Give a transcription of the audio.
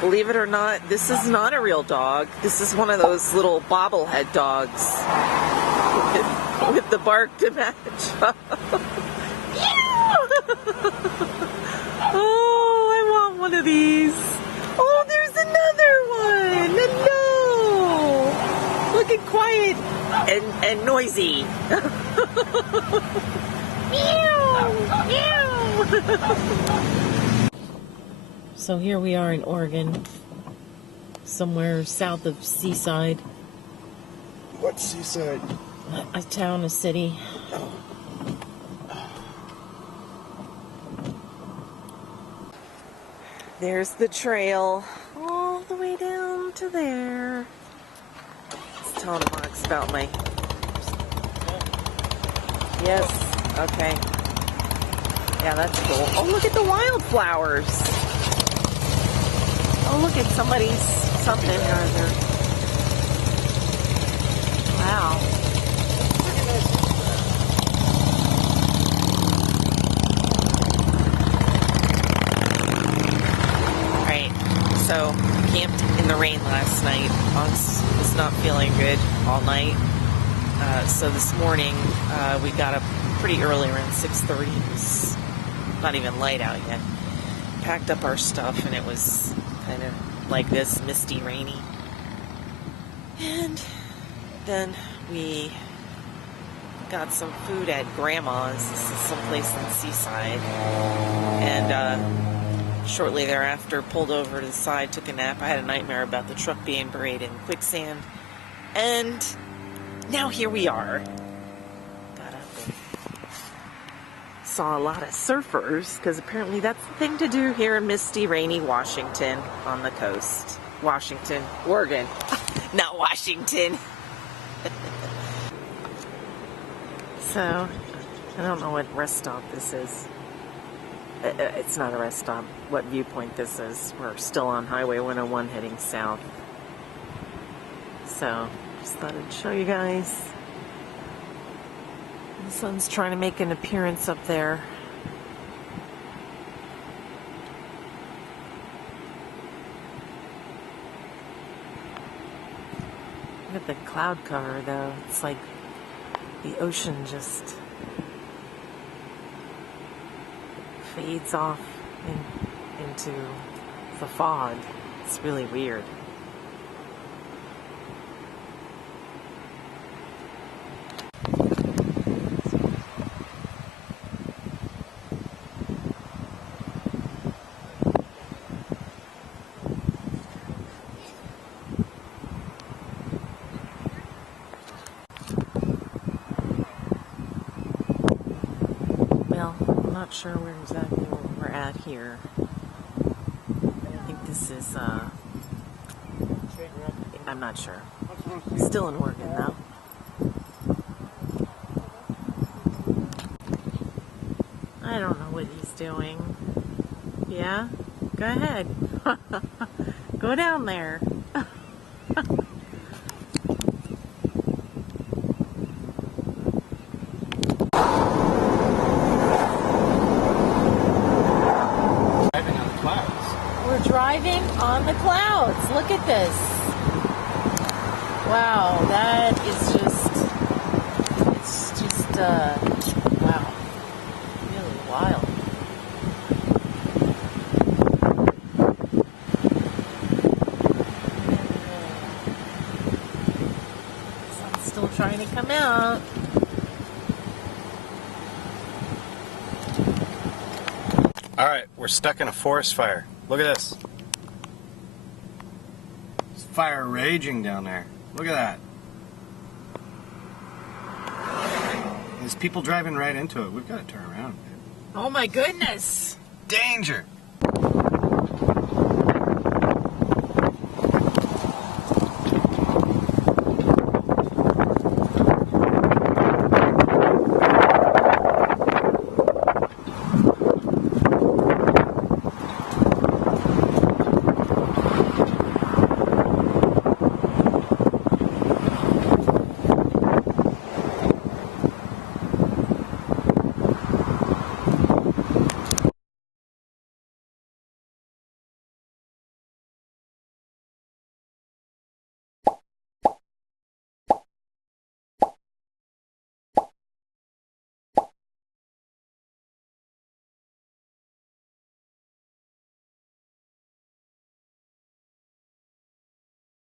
Believe it or not, this is not a real dog. This is one of those little bobblehead dogs with the bark to match. Oh, I want one of these. Oh, there's another one. No. Looking quiet and noisy. Meow, meow. So here we are in Oregon, somewhere south of Seaside. What Seaside? A town, a city. Oh. There's the trail all the way down to there. It's telling Marks about my... Yes, okay. Yeah, that's cool. Oh, look at the wildflowers. Oh, look at somebody's something or other. Wow. Right. So, camped in the rain last night. Was not feeling good all night. So this morning, we got up pretty early, around 6:30. It was not even light out yet. Packed up our stuff, and it was kind of like this, misty, rainy. And then we got some food at Grandma's. This is someplace in Seaside. And shortly thereafter, pulled over to the side, took a nap. I had a nightmare about the truck being buried in quicksand. And now here we are. Got up and saw a lot of surfers, because apparently that's the thing to do here in misty, rainy Washington on the coast. Washington, Oregon, not Washington. So, I don't know what rest stop this is. It's not a rest stop. What viewpoint this is. We're still on Highway 101 heading south. So, just thought I'd show you guys. The sun's trying to make an appearance up there. Look at the cloud cover though. It's like the ocean just fades off into the fog. It's really weird. Well, I'm not sure where exactly we're at here. I think this is, I'm not sure. Still in Oregon, though. I don't know what he's doing. Yeah? Go ahead. Go down there. Driving on the clouds. Look at this. Wow, that is just, wow. Really wild. Sun's still trying to come out. Alright, we're stuck in a forest fire. Look at this. There's fire raging down there. Look at that. There's people driving right into it. We've got to turn around. Oh my goodness. Danger!